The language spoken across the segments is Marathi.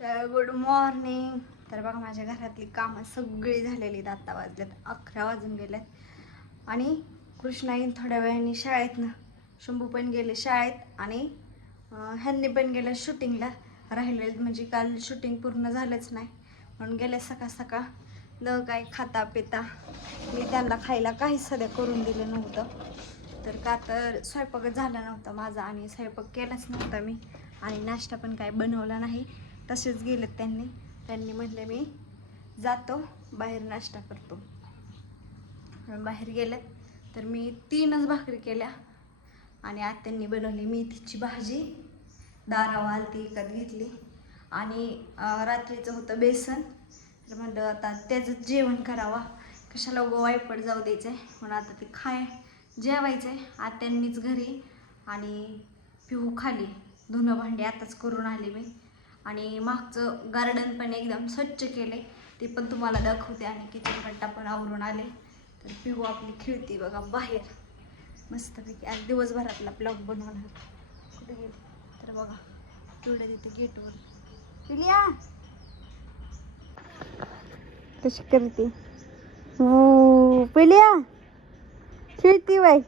तर गुड मॉर्निंग तर बघा माझ्या घरातली कामं सगळी झालेली आहेत. आत्ता वाजल्यात अकरा वाजून गेल्यात आणि कृष्णा येईन थोड्या वेळाने शाळेतनं शंभू पण गेले शाळेत आणि ह्यांनी पण गेले शूटिंगला. राहिलेले म्हणजे काल शूटिंग पूर्ण झालंच नाही. म्हणून गेले सकाळ सकाळ. न काय खाता पिता. मी त्यांना खायला काहीच सध्या करून दिलं नव्हतं. तर का तर स्वयंपाकच झाला नव्हता माझा आणि स्वयंपाक केलाच नव्हता मी. आणि नाश्ता पण काय बनवला नाही. तसेच गेलेत त्यांनी. त्यांनी म्हटले मी जातो बाहेर नाश्ता करतो. बाहेर गेलेत. तर मी तीनच भाकरी केल्या आणि आत्यांनी बनवली मेथीची भाजी. दारावा आलती विकत घेतली. आणि रात्रीचं होतं बेसन. तर म्हणलं आता त्याचं जेवण करावा. कशाला उगं वायपट जाऊ द्यायचं आहे म्हणून आता ते खाय जेवायचं आहे आत्यांनीच घरी आणि पिहू खाली. धुणं भांडी आताच करून आले मी. आणि मागचं गार्डन पण एकदम स्वच्छ केले ते पण तुम्हाला दाखवते आणि किचन कट्टा पण आवरून आले. तर पिऊ आपली खिळती बघा बाहेर. मस्तपैकी आज दिवसभरातला ब्लॉग बनवणार. कुठे गेले? तर बघा तेवढं तिथे गेटवर पिलिया कशी करते? हो पिलिया खिळती बाई.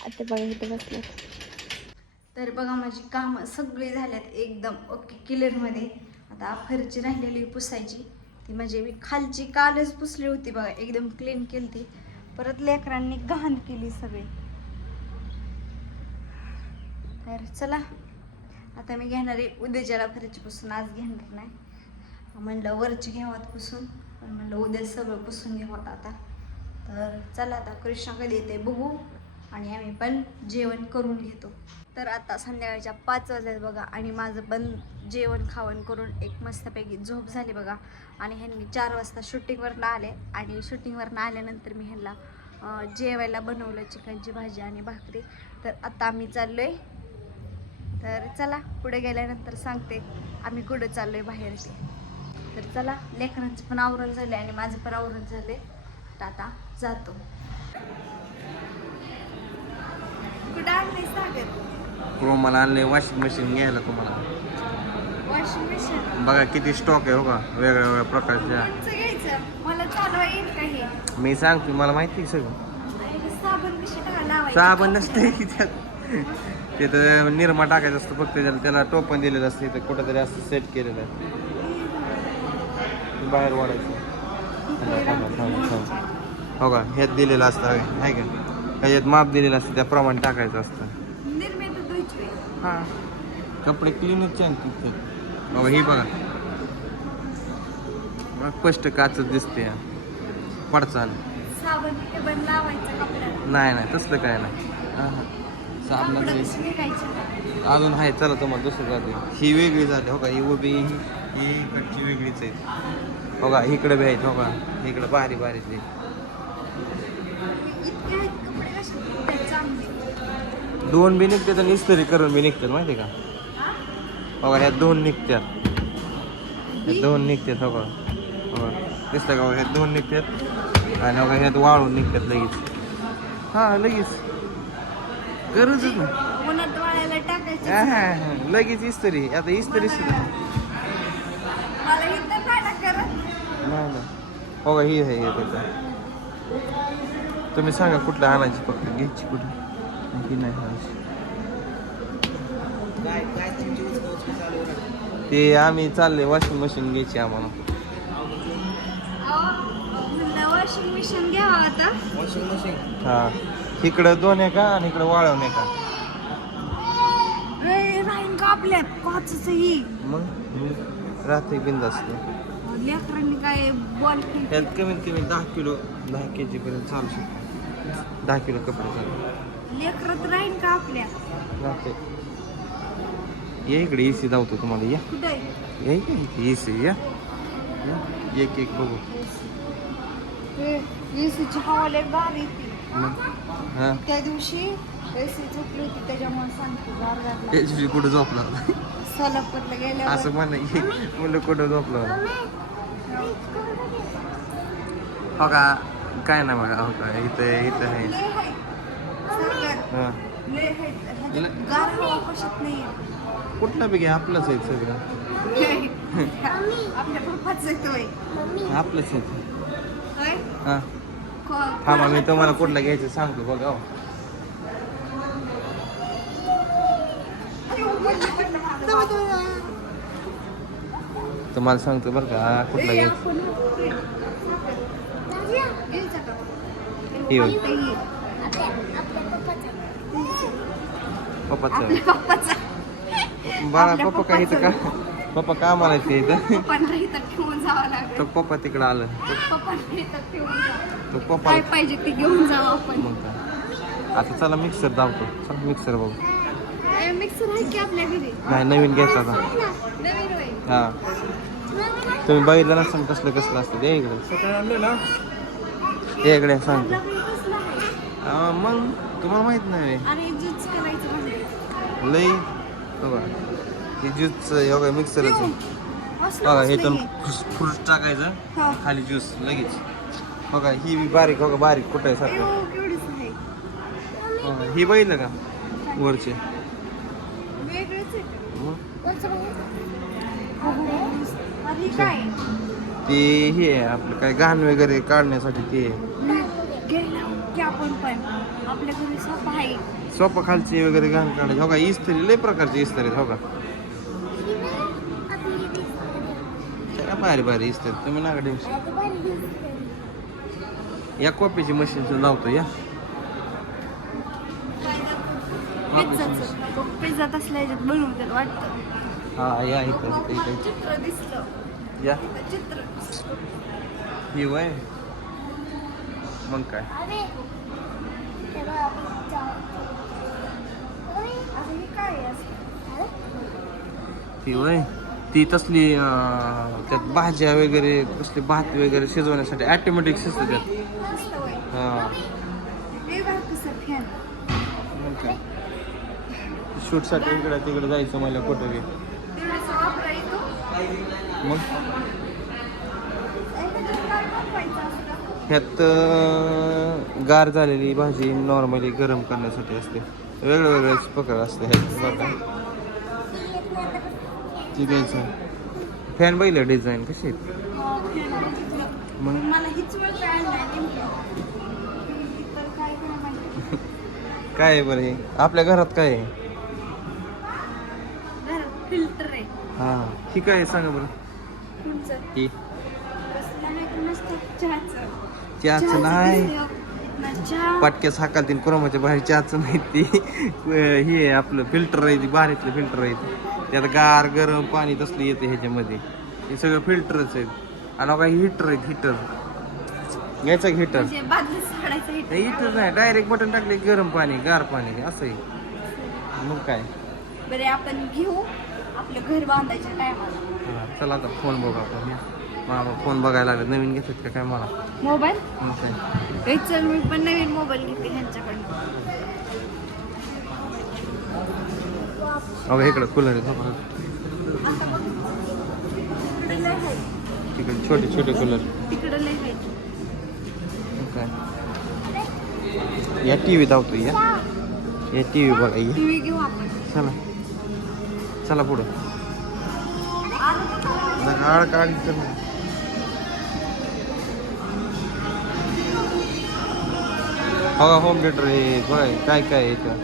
आता बघा इथे बसले. तर बघा माझी कामं सगळी झाल्यात एकदम. ओके क्लिअरमध्ये आता फरची राहिलेली पुसायची. ती म्हणजे मी खालची कालच पुसली होती बघा एकदम क्लीन केली ती परत लेकरांनी घाण केली सगळी. तर चला आता मी घेणार आहे उद्याच्याला फरची पुसून. आज घेणार नाही. म्हणलं वरची घ्यावात पुसून पण म्हणलं उद्या सगळं पुसून घ्यावं आता. तर चला आता कृष्णा कधी येते बघू. आणि आम्ही पण जेवण करून घेतो. तर आता संध्याकाळच्या पाच वाजल्यात बघा आणि माझं पण जेवण खावण करून एक मस्तपैकी झोप झाली बघा. आणि ह्यांनी चार वाजता शूटिंगवरनं आले आणि शूटिंगवरनं आल्यानंतर मी ह्यांना जेवायला बनवलं चिकनची भाजी आणि भाकरी. तर आता आम्ही चाललो आहे तर चला पुढे गेल्यानंतर सांगते. आम्ही कुठं चाललोय बाहेर ते तर चला लेकरांचं पण आवरण झाले आणि माझं पण आवरण झाले तर आता जातो. कुठं आणले सागर क्रोमाला आणले वॉशिंग मशीन घ्यायला तुम्हाला? वॉशिंग मशीन बघा किती स्टॉक आहे हो का? वेगळ्या वेगळ्या प्रकारच्या. कोणचं घ्यायचं? मला चालवा येईल का हे? मी सांगतो मला माहिती आहे सगळं. आणि साबण कशी टाका लावायचं? साबण नसते की त्यात. तिथं निरमा टाकायचं असतं फक्त त्याला त्याला टोपण दिलेलं असतं इथं कुठंतरी असं सेट केलेलं आहे. बाहेर वाढायचं. थांबा, थांबा, थांबा. हो का? ह्यात दिलेलं असतं आहे का? ह्याच्यात माप दिलेलं असतं त्याप्रमाणे टाकायचं असतं. निर्मित धुयची होय. हां. कपडे क्लीनच छान तिथे. बघा ही बघा. बघा, स्पष्ट काचच दिसते पडचाल साबण पण लावायचं कपड्याला नाही नाही तसलं काय नाही. हां हां. कपडं कशी अजून आहे चला तुम्हाला दुसरं जाते. ही वेगळी झाली हो का? ही उभी ही ही इकडची वेगळीच आहे हो का? इकडे बी आहेत हो का? इकडे भारी भारी ते दोन बी निघतात आणि इस्त्री करून बी निघतात माहिती का? का ह्या दोन निघतात ह्या दोन निघतात हो का हो का दिसतं का हो, ह्यात दोन निघतात आणि का ह्यात वाळून निघतात लगेच. हां लगेच. गरजच नाही. हा, हा, हा. लगेच इस्त्री. आता इस्त्री सुद्धा नाही हो का ही आहे हे तुम्ही सांगा कुठलं आणायची फक्त घ्यायची कुठं? ही नाही ते आम्ही चालले वॉशिंग मशीन घ्यायची आम्हाला. वॉशिंग मशीन घ्यावा आता. हा. इकडं दोन आहे का आणि इकडं वाळवून आहे का? राहीन का आपल्या ही. मग? रात्री बिंद असते. लेकरांनी काय बॉल खेळ यात कमीत कमी दहा किलो दहा के पर्यंत चालू शकतो. दहा किलो कपडे चालू. लेकरात राहीन का आपल्या? राहते. या इकडे ए सी धावतो तुम्हाला या. कुठे या इकडे ए सी या. या. एक एक बघू. एसीची हवा लय भारी ती मग? हां. त्या दिवशी एसी झोपली होती त्याच्यामुळे सांगते गार कुठं झोपला होता? गेल्यावर. असं म्हणा की म्हणलं कुठं झोपला होता? हो. का? काय नाही बघा हो का? इथं इथं लय हाय. सागर, हां लय हाय. ह्याच्यात लय- गार हवा कशात नाही कुठला बी घ्या आपलंच आहे सगळं आपल्या पप्पाच येतोय आपलंच आहे हा को- थांबा मी तुम्हाला कुठला घ्यायचं सांगतो बघा हो. तुम्हाला सांगतो बरं का हा, कुठला ए, घ्यायचं? हे. ते घे. पप्पाचं. आपल्या पप्पाचा. बाळा आपल्या पप्पा काय इथं का पप्पा कामाला येते इथं? पप्पांना इथं ठेवून जावं लागेल. तो पप्पा तिकडं आलं. पप्पांना इथं ठेवून जावं. तो पप्पा काय पाहिजे ते घेऊन जावं आपण. मग काय. आता चला मिक्सर धावतो चला मिक्सर बघू. मिक्सर आहे की आपल्या घरी? नाही नवीन घ्यायचा आता. नवीन हा. तुम्ही बघितलं नसेल कसलं कसलं असतं ते इकडे. ते इकडे सांगतो? हा, मग तुम्हाला माहीत नाही. अरे लई बघा हे ज्यूस योगा मिक्सरच आहे बघा हे? फ्रूट टाकायचं हा. खाली ज्यूस लगेच बघा ही बी बारीक बघा बारीक कुठं आहे सारखं हा, ही बघितलं का वरचे हे ते हे आहे आपलं काय घाण वगैरे काढण्यासाठी ते आपण पण आपल्या घरी सोपं खालची वगैरे घाण काढायची हो का? इस्त्री लय प्रकारची इस्त्री आहेत हो का? काय भारी भारी इस्त्री. तुम्ही नका टेन्शन या कॉपीची मशीन लावतो या. वाटतं. हा या इथं इथं इथं. चित्र दिसलं या. इथं चित्र ही वय. मग काय? हे काय? ती वय ती तसली त्यात भाज्या वगैरे कसली भात वगैरे शिजवण्यासाठी ऑटोमॅटिक शिजतं त्यात. हा काय शूटसाठी इकडे तिकडे जायचं मला कुठं बी मग? ह्यात गार झालेली भाजी नॉर्मली गरम करण्यासाठी असते वेगळे वेगळेच प्रकार असते ह्यात बघा. ती घ्यायचं फॅन बघितलं डिझाईन कशी हा. मग काय आहे बरं हे? आपल्या घरात काय आहे? फिल्टर आहे. हा. ही काय आहे? सांगा बरं. ही. चहाचं. नाही. पाटक्यास हाकालतीन कोरमाच्या बाहेर चहाचं नाही ती. हे आहे आपलं फिल्टर आहे ती बाहेरतलं फिल्टर आहे. त्यात गार गरम पाणी तसलं येते ह्याच्यामध्ये. हे सगळं फिल्टरच आहेत. आणि काही हिटर आहेत हिटर घ्यायचं हिटर हिटर नाही डायरेक्ट बटन टाकले गरम पाणी गार पाणी असं आहे मग काय? बरे आपण घेऊ. आपलं घर बांधायच्या टायमाला हा, चला आता फोन बघू आपण. मामा फोन बघायला लागले. नवीन घेतात का काय मला? मोबाईल? हे चल मी पण नवीन मोबाईल घेते ह्यांच्याकडनं. अगं इकडं कूलर आहे तिकडे छोटे छोटे कूलर तिकडे काय या टी व्ही धावतो या. या टी व्ही बघा या. घेऊ आपण. चला. चला पुढं. गाड काढ हो होम थिएटर आहे बघ काय काय आहे इथं?